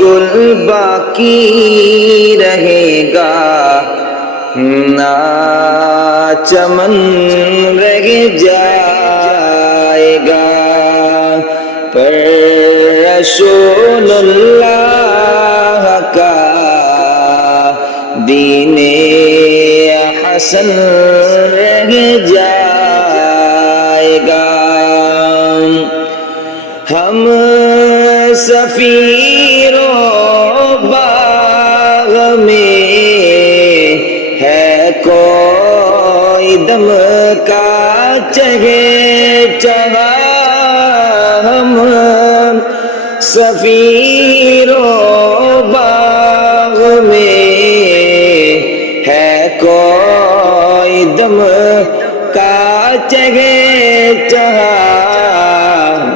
گل باقی رہے گا نہ چمن رہ جائے گا، پر رسول اللہ کا دین حسن رہ جائے گا۔ ہم سفیروں باغ میں ہے کوئی دم کا چہچہا، ہم سفیروں باغ میں ہے کوئی دم کا چہچہا،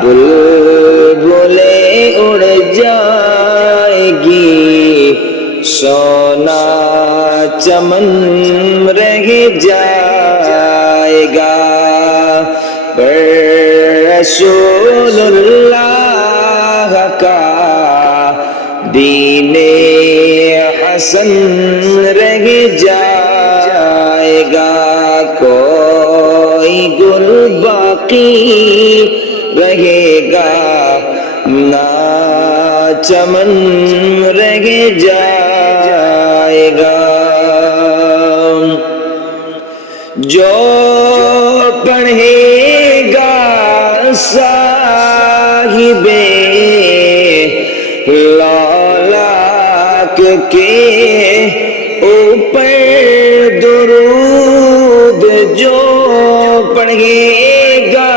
بلبلیں اڑ جائے گی سونا چمن رہ جائے گا، پر رسول اللہ کا دین حسن رہ جائے گا، کوئی گل باقی رہے گا نہ چمن رہ جائے گا۔ جو پڑھے گا صاحب لالاک کے اوپر درود، جو پڑھے گا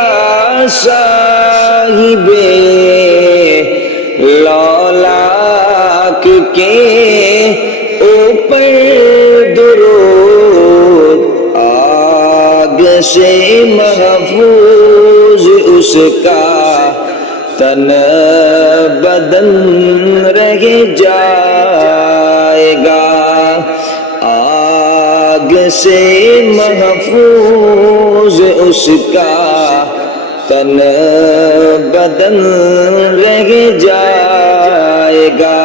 صاحب لالاک کے اوپر درود، آگ سے محفوظ اس کا تن بدن رہ جائے گا، آگ سے محفوظ اس کا تن بدن رہ جائے گا،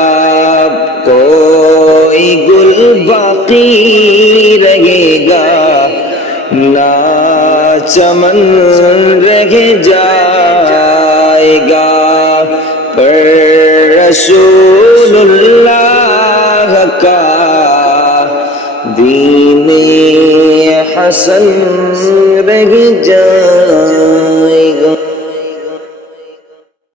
کوئی گل باقی رہے گا نہ چمن رہ جائے گا، پر رسول اللہ کا دین حسن رہ جائے گا۔